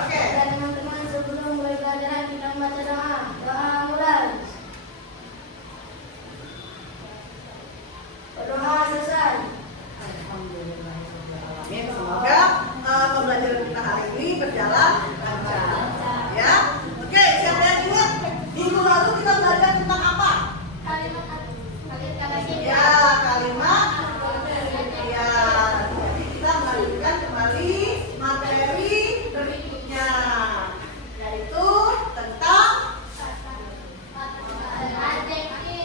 Oke. Dan teman-teman sebelum mulai pelajaran kita membaca doa. Doa mulai. Doa selesai. Alhamdulillahirobbilalamin. Semoga pembelajaran kita hari ini berjalan lancar. Ya. Oke, siapa yang ingat minggu lalu kita belajar tentang apa? Kalimat kata sifat. Ya, kalimat. Ya, jadi kita melanjutkan kembali materi berikutnya, yaitu tentang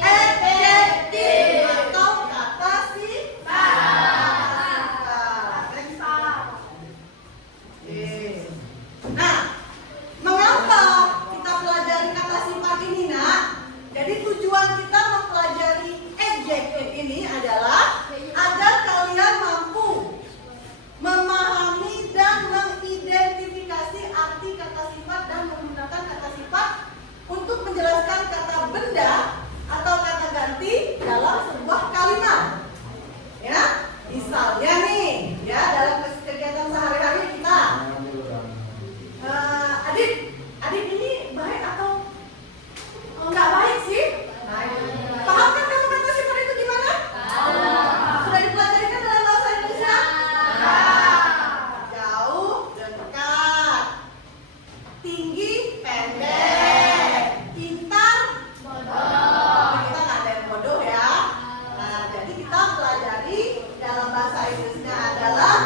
adjektif atau kata sifat. Nah, mengapa kita pelajari kata sifat ini, Nak? Jadi tujuan kita mempelajari adjektif ini adalah agar kalian mampu memahami dan mengidentifikasi arti kata sifat dan menggunakan kata sifat untuk menjelaskan kata benda atau kata ganti dalam sebuah kalimat. Ya, misalnya nih, ya dalam kegiatan sehari-hari kita. Adik ini baik atau enggak baik sih? Paham kan kamu kata sifat itu gimana? Sudah dipelajari kan dalam bahasa Indonesia? Jauh, dekat, tinggi, pendek, pintar, bodoh. Kita nggak ada yang bodoh ya. Nah, jadi kita pelajari dalam bahasa Inggrisnya adalah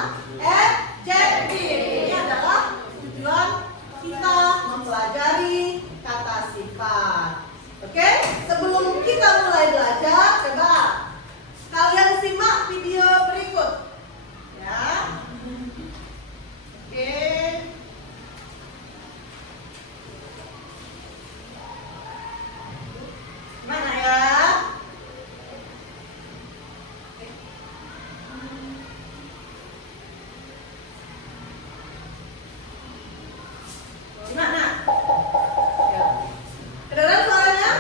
adjective. Ini adalah tujuan kita mempelajari kata sifat. Oke, sebelum kita mulai belajar, coba kalian simak video berikut. Ya. Oke. Mana ya? Gimana? Ya. Kedengaran suaranya?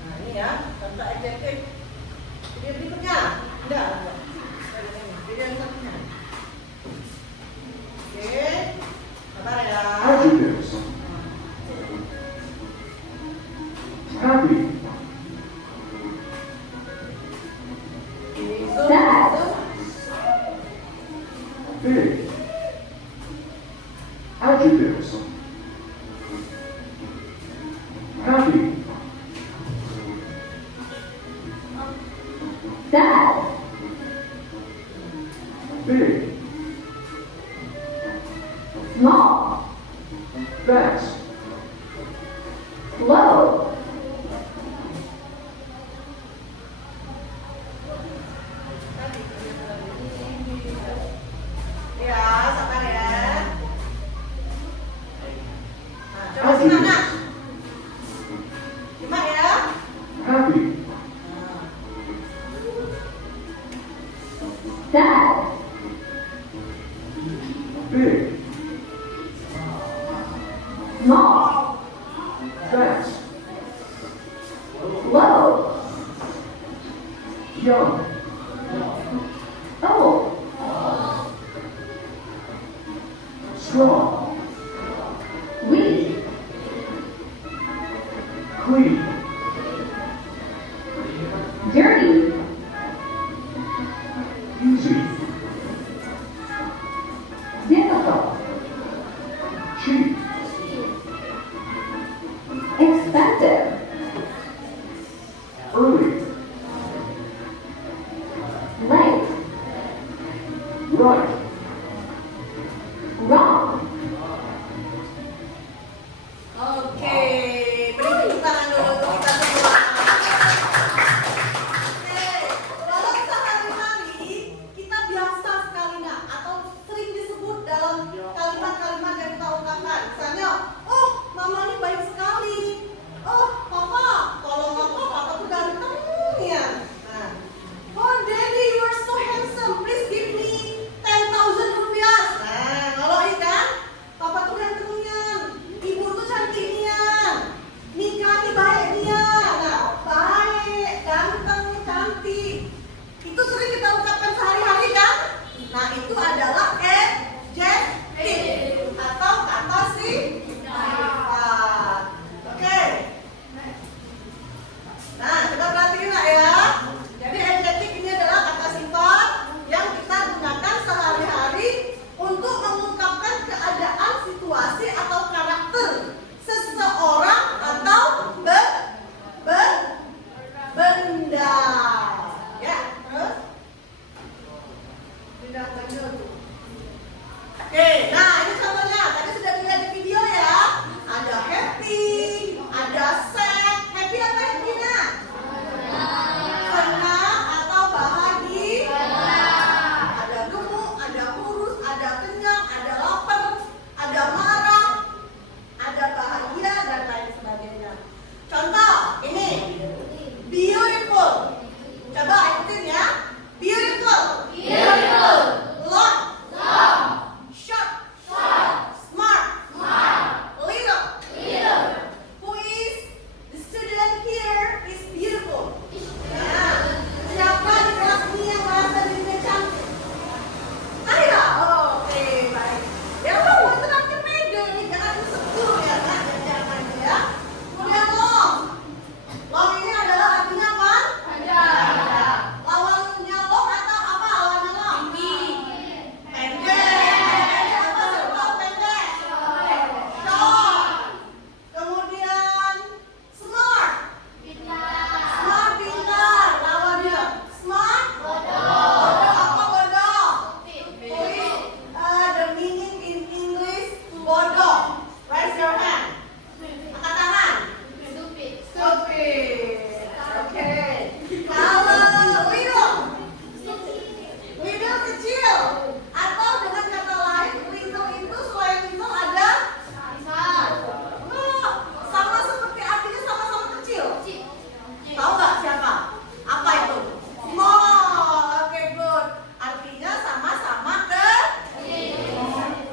Nah ini ya, contoh adjektif. Video berikutnya. Enggak. Video yang satunya. Oke. Sabar ya. Adjectives. Happy, Sad. big. Adjectives. Happy, Sad. big, Small. fast, Low. Ya, sabar ya. Nah, coba simak Nak. Simak ya. happy, Sad. big, Small. fast, Low. young, Old. strong, Weak. clean, Dirty. easy, Difficult. cheap, Expensive. early, Late. right, Wrong. Oke, beri tepuk tangan dulu untuk kita semua. Oke, indah. Ya, terus? Indah banget. Oke, nah ini contohnya. Tadi sudah dilihat di video ya. Ada happy, ada sad. Happy apa happy nak? Senang atau bahagia. Ada gemuk, ada kurus, ada kenyang, ada lapar, ada marah, ada bahagia dan lain sebagainya. Contoh ini beautiful. Coba ikutin ya. Beautiful. Long. Short. Smart. Little. Who is the student here is beautiful. Nah, siapa di kelas ini yang merasa dirinya cantik? Ayo, oke, baik. Ya lo terakhir pede nih, jangan insecure ya, nak, jangan ya. Kemudian long. Long ini adalah artinya apa? Lawannya long atau apa lawannya long? Pendek. Pendek apa coba pendek? Short. Kemudian smart. Smart pintar. Lawannya smart. Bodoh apa bodoh? Who is the meaning in English bodoh? Raise your hand. Angkat tangan. Stupid. Oke. Kalau little kecil. Atau dengan kata lain, little itu selain itu ada sama seperti artinya sama-sama kecil. Tahu nggak siapa? Apa itu? Small. Oke, good. Artinya sama-sama kecil.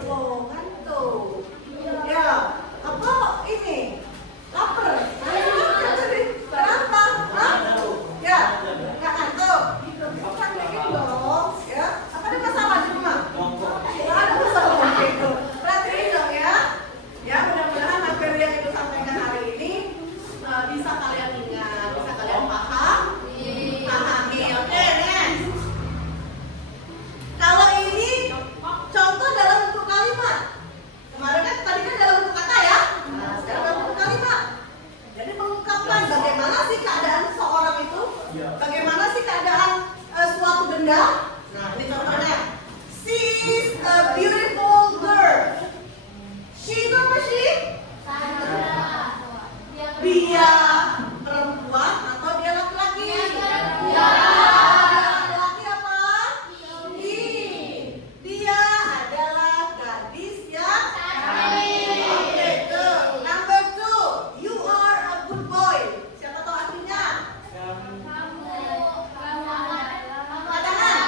Oh, kan tuh. Ya, apa ini? Lapar. Kenapa? Hah? Ya, nggak ngantuk. Bukan kayak dong. Ya, apa ada masalah di rumah? Nggak ada masalah gitu. Perhatiin dong ya. Ya, mudah-mudahan materi yang Ibu sampaikan hari ini bisa kalian ingat, bisa kalian pahami. Oke, next. Kalau ini contoh dalam bentuk kalimat. Kemarin kan tadi kan dalam bentuk kata ya. Nah, sekarang dalam bentuk kalimat. Jadi mengungkapkan bagaimana sih keadaan seorang itu, bagaimana sih keadaan suatu benda. Nah, ini contohnya. She is a beautiful girl. She itu apa sih? Dia perempuan atau dia laki-laki? Dia laki apa? Dia adalah gadis yang cantik. Oke, good. Number 2, you are a good boy. Siapa tahu artinya? Angkat tangan.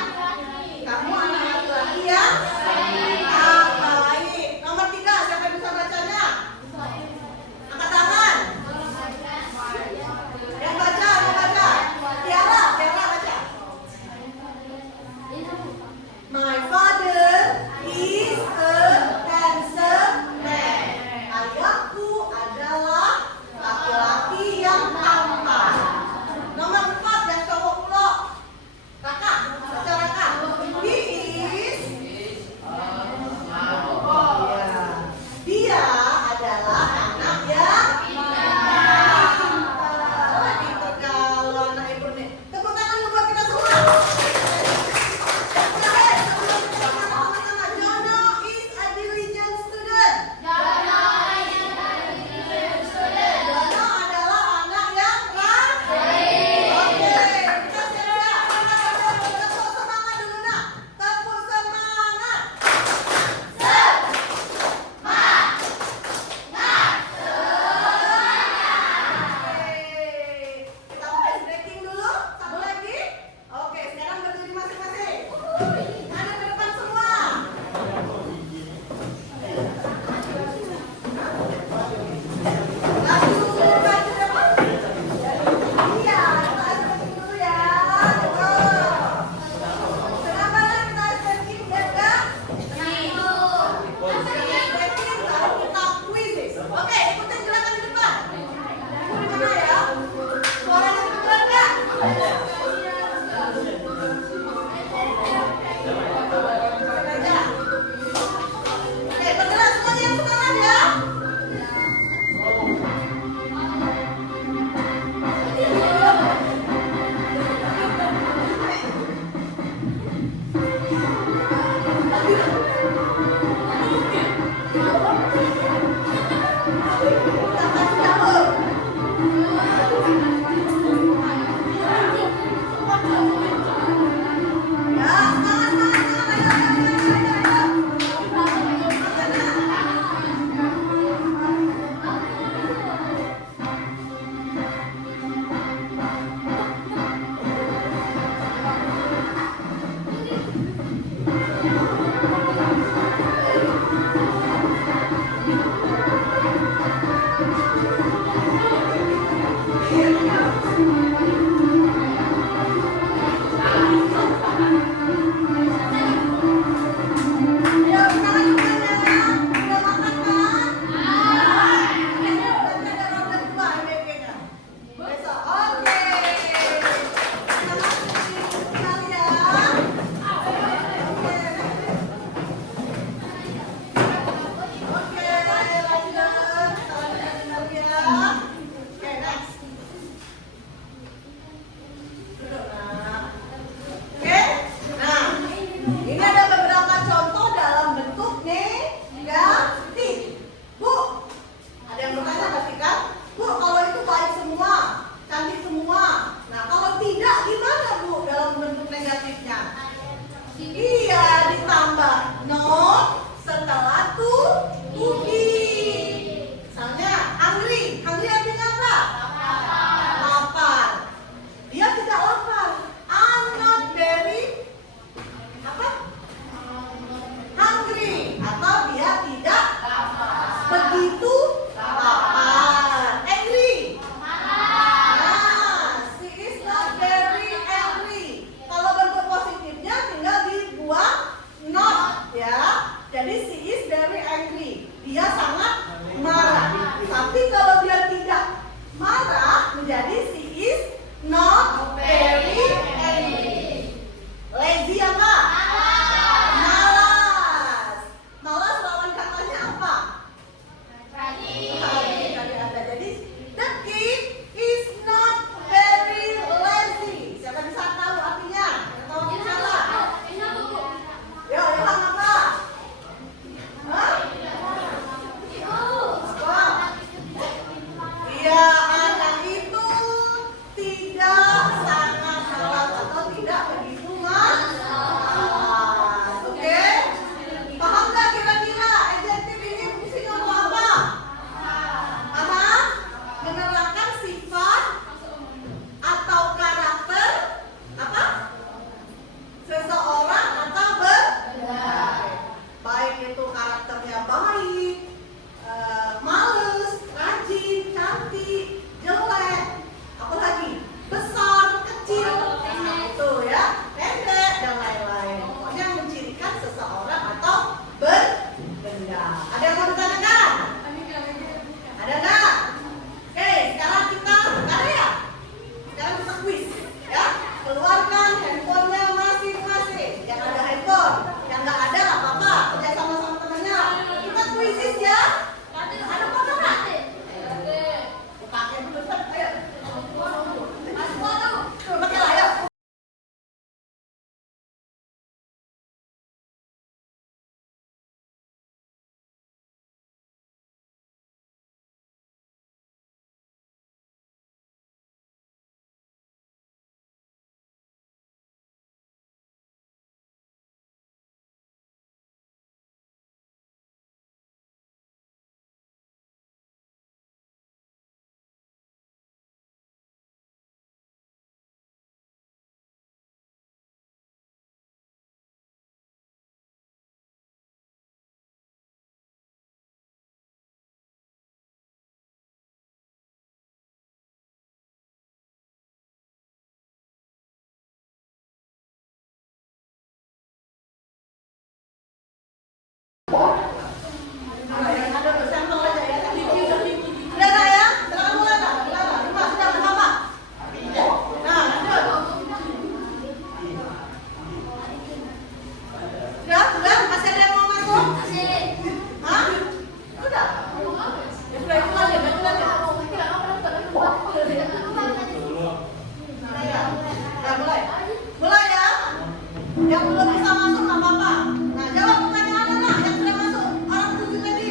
Yang belum bisa masuk nggak apa-apa. Nah, jawab pertanyaan anak yang sudah masuk. Orang 7 tadi.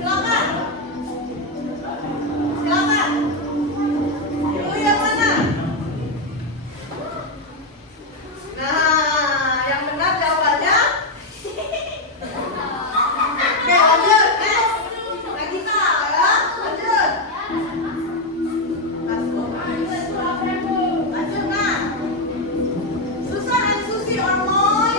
Silakan. Silakan. Itu yang mana? Nah, yang benar jawabannya. Oke, lanjut. Next. Nagita, ya. Lanjut. Lanjut, nah. Susan and Susie are my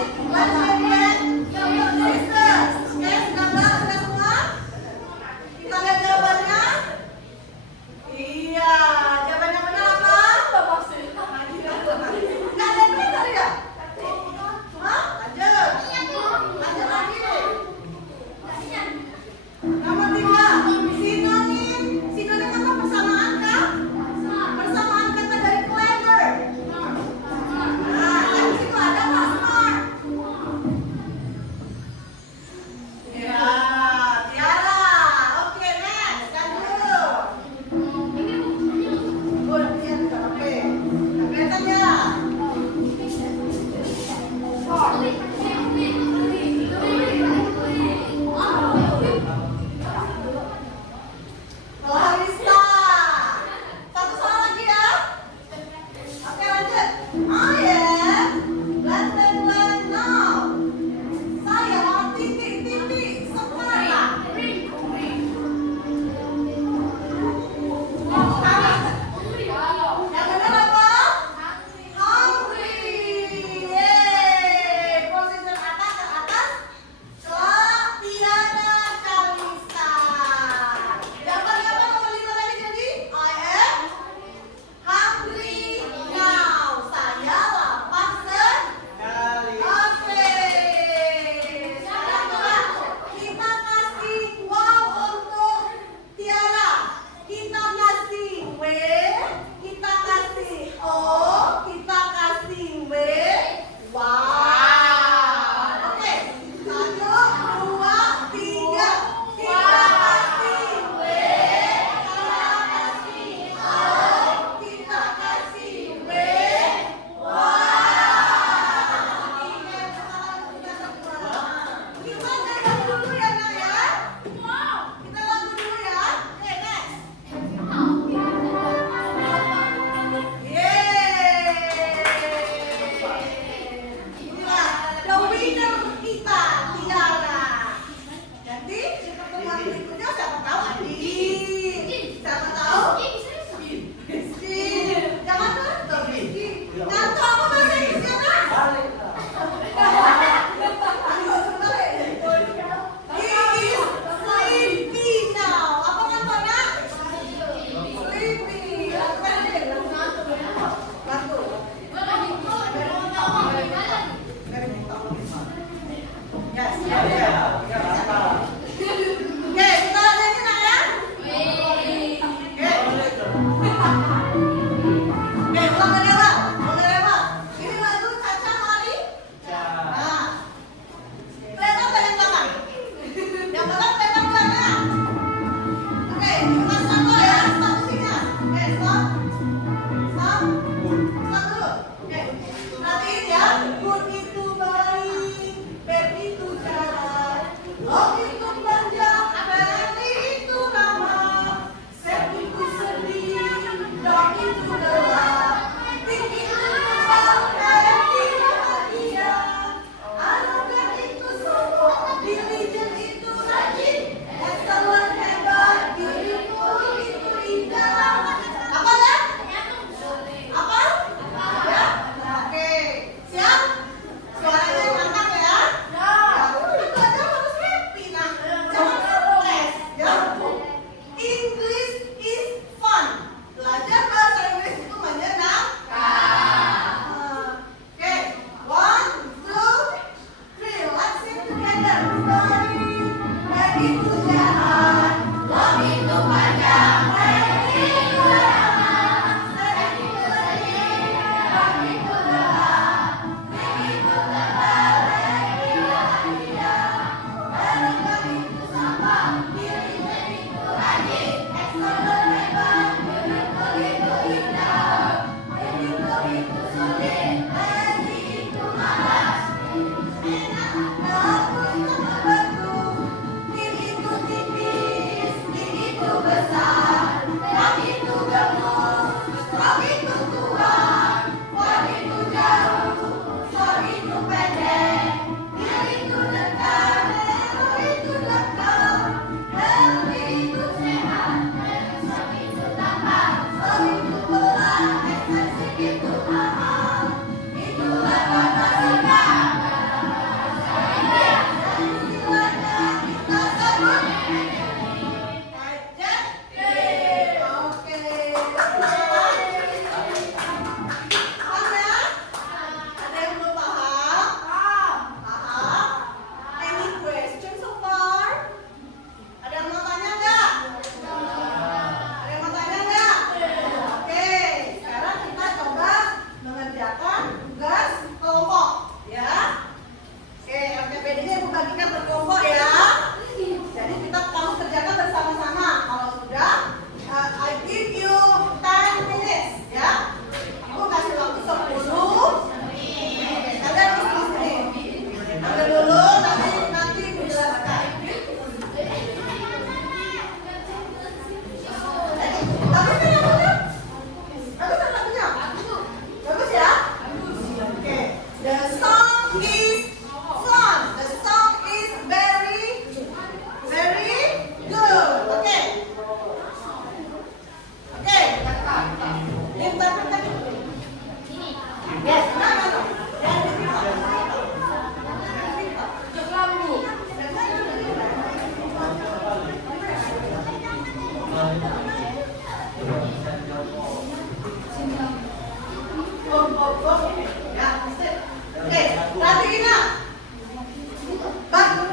Oke, perhatiin nak.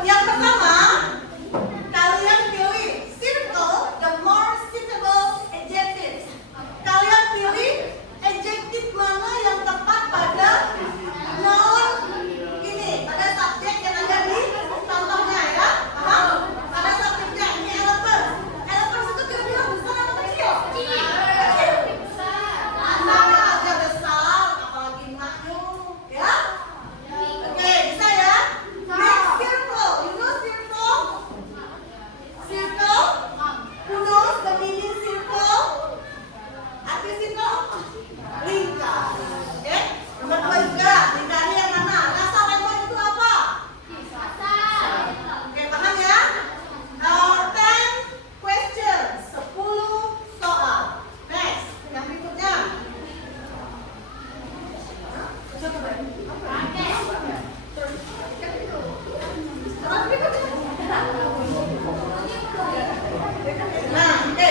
Yang pertama, kalian pilih circle the more suitable adjectives. Kalian pilih adjective mana yang tepat pada noun ini, pada subjek yang ada di contohnya ya. Paham? Pada subjeknya ini elephant. Elephant itu kira-kira besar atau kecil? Kecil. Namanya aja besar, apalagi maknya, ya. Oke, bisa ya? Next circle, you know circle? Circle? Who knows the meaning circle? Arti circle? Lingkar. Oke? Nomor 2 juga, lingkarnya yang mana? Rasa lemon itu apa? Oke, paham ya? 10 questions, 10 soal. Next, yang berikutnya. Nah, oke.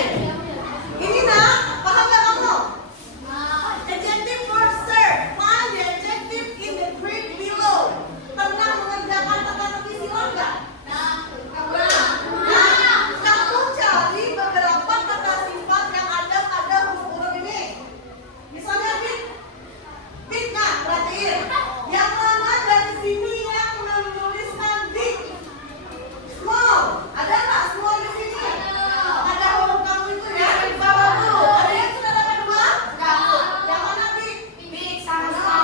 Ini nak, paham gak kamu? Adjective verb serve. Find the adjective in the grid below. Pernah mengerjakan teka-teki silang nggak? Nah, kamu cari beberapa kata sifat yang ada pada huruf-huruf ini. Misalnya big. Big, nah, perhatiin. Yang mana dari sini yang menuliskan big? Small. Ada nggak small di sini? Ada huruf kamu itu ya, di bawah tuh. Ada yang sudah dapat 2? Yang mana big? Yang mana?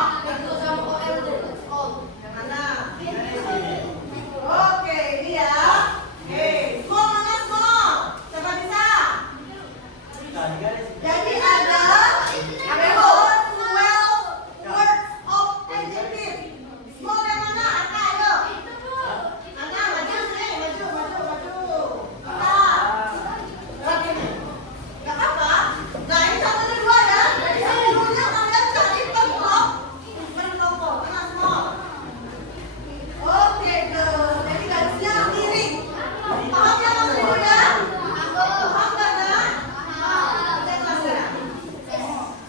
Oke, ini ya. Oke, small mana small? Coba bisa. Jadi ada 12 words of adjective. Small yang mana? Angka, ayo. Angka, maju sini, maju. Nah, ini. Gak apa-apa. Nah, ini contohnya 2 ya. Sebelumnya kalian cari kelompok. Mana small? Oke, good. Jadi garisnya miring. Paham ya maksudnya? Paham gak, nak? Oke, kelasnya.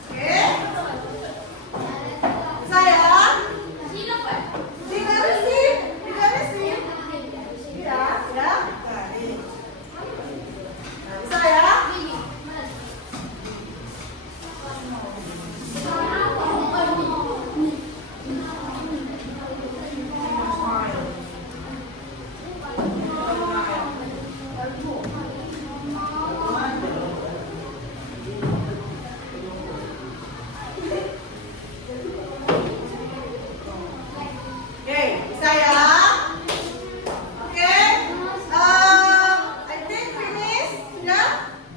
Oke. Saya digarisin. Iya, ya. Nah, ini. Nah, bisa ya? Oke, bisa ya? Oke. I think finish sudah.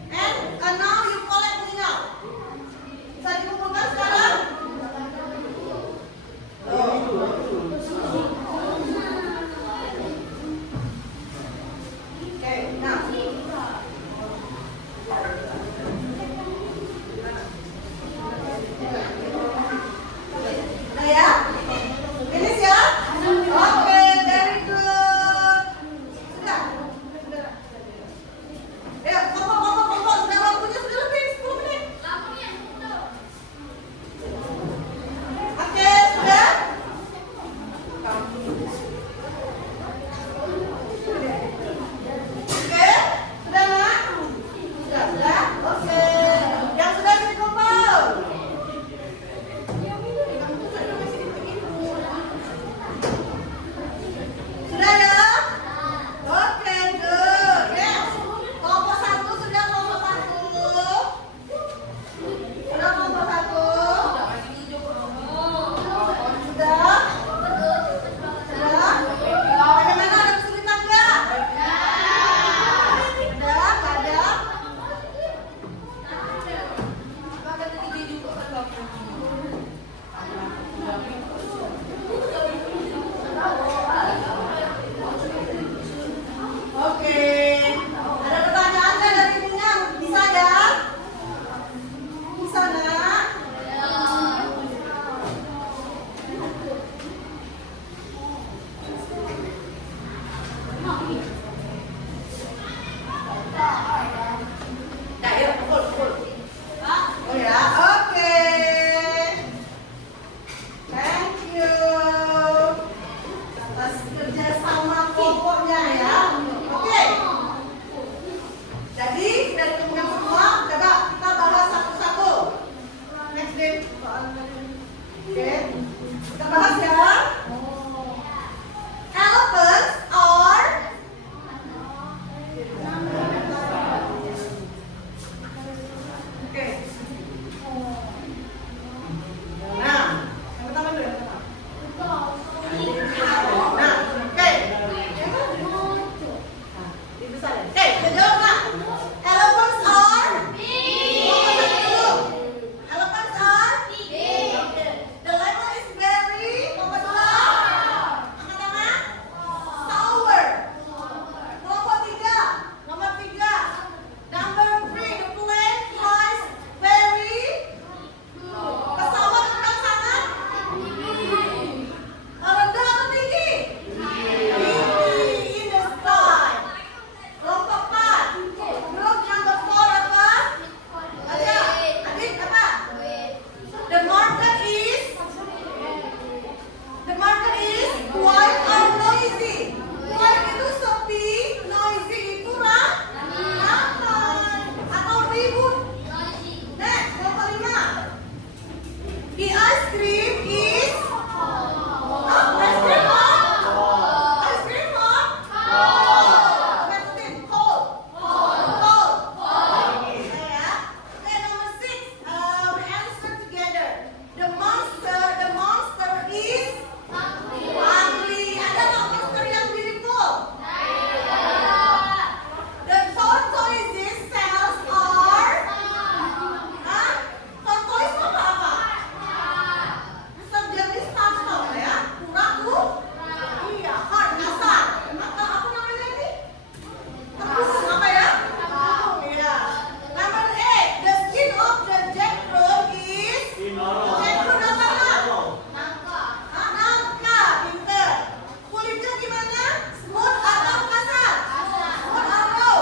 And now you collect me now. Bisa dikumpulkan sekarang? Oke, nah. Nah ya? Finish ya? Oke, very good. Sudah. Ayo, kompon. Sudah waktunya sudah lebih 10 menit. Oke, sudah? Oke, sudah nak? Sudah? Oke. Yang sudah dikumpul. Kita bahas ya. Elephants are oke. Nah, yang pertama dulu yang pertama. Nah, oke. Itu saya. Oke, jawab Kak. Elephants are Elephants are the lemon is very nomor 2. Angkat tangan. Sour. Nomor 3. Nomor 3. Number 3, the plane flies very pesawat terbang sangat rendah atau tinggi? Tinggi in the sky. Kelompok 4. Group number 4 apa? Ada. Adit apa? The market is quiet or noisy. Quiet itu sepi, noisy itu ramai atau ribut. Next, nomor 5. The ice cream is ice cream on? Ice cream on? Next thing, cold. Cold. Okay, ya. Okay, number 6. We answer together. The monster is ugly. Ada nggak monster yang beautiful? The tortoises cells are tortoise itu apa? Sejenis kasar ya. Kura-kura? Iya, hard, kasar. Atau apa namanya ini? Tepung apa ya? Iya. Number 8. The skin of the jackfruit is jackfruit apa Kak? Nangka, pinter. Kulitnya gimana? Smooth atau kasar? Smooth atau?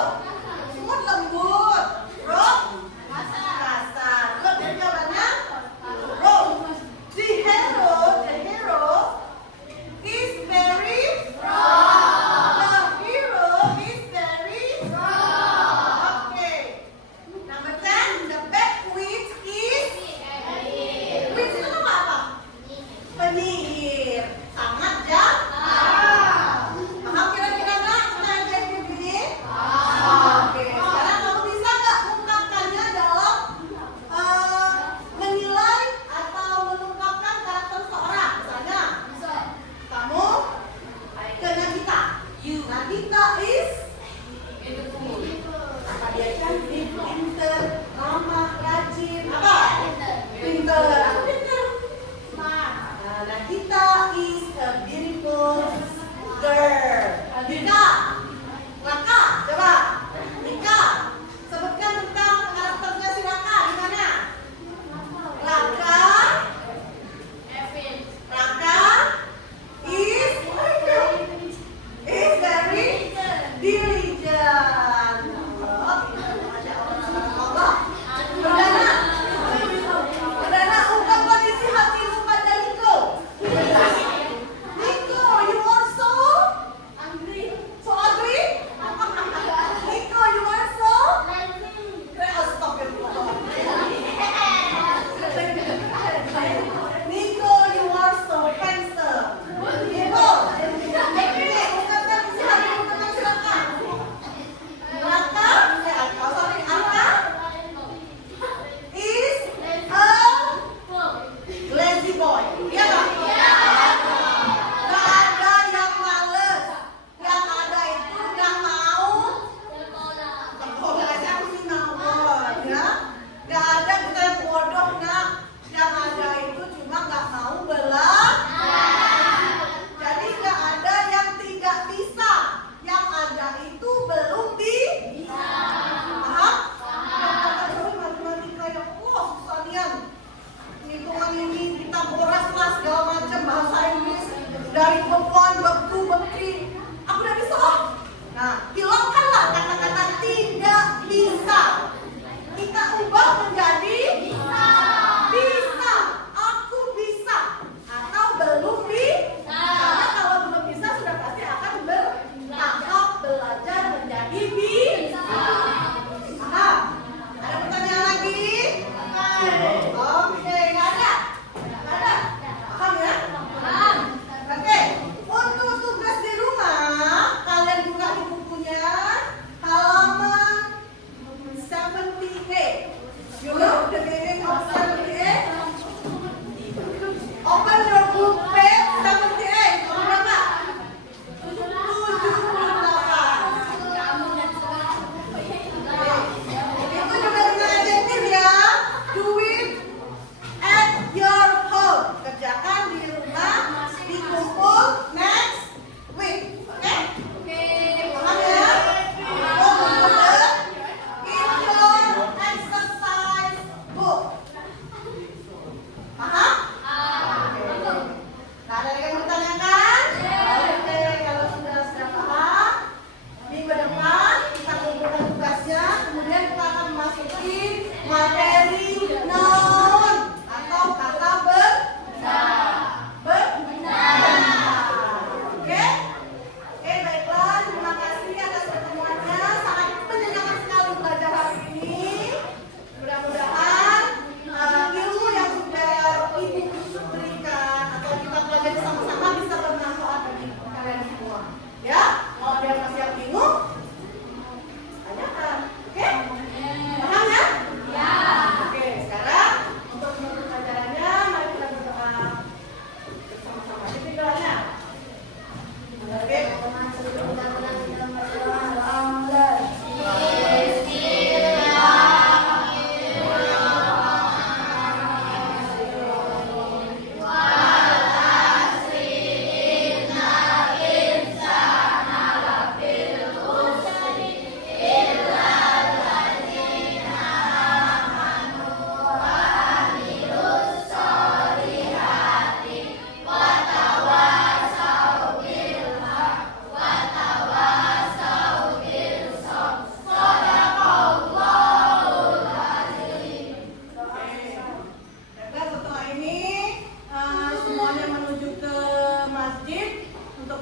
Smooth lembut. Rock? Kasar. Good, jadi jawabannya rock. The hero is very okay. Number 10, the buckwheat is wheat itu apa? Penyihir. Sangat jahat. Paham kira-kira nggak saya jadi begini? Oke. Sekarang kamu bisa nggak mengungkapkannya dalam menilai atau mengungkapkan karakter seorang? Misalnya, kamu ke Nagita. Nagita is apa dia? Cantik, pinter, ramah, rajin. Apa? Pinter. Aku pinter. Nagita is a beautiful girl. Dika, Raka, coba. Dika, sebutkan tentang karakternya si Raka. Gimana? Raka is very diligent. Masya Allah. Perdana, ungkapkan isi hatimu pada Niko. Niko, you are so ugly. Niko, you are so astagfirullah. Niko, you are so handsome. Niko, ungkapkan isi hatimu tentang si Raka. Raka is a lazy boy. Iya nggak? Nggak ada yang males. Yang ada itu nggak mau. Sekolah aja aku sih ngawur, ya. Nggak ada kita yang bodoh nak. Yang ada itu cuma nggak mau belajar. Jadi nggak ada yang tidak bisa. Yang ada itu belum bisa. Paham? Matematika yang susah nian. Hitungan ini kita boras lah segala macam bahasa Inggris dari perempuan waktu bekti. Aku udah bisa. Nah, hilangkanlah kata-kata tidak bisa. Kita ubah menjadi bisa. Bisa. Aku bisa. Atau belum bisa. Karena kalau belum bisa sudah pasti akan bertahap belajar menjadi bisa. Paham? Ada pertanyaan lagi? Oke, nggak ada. Nggak ada.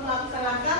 melaksanakan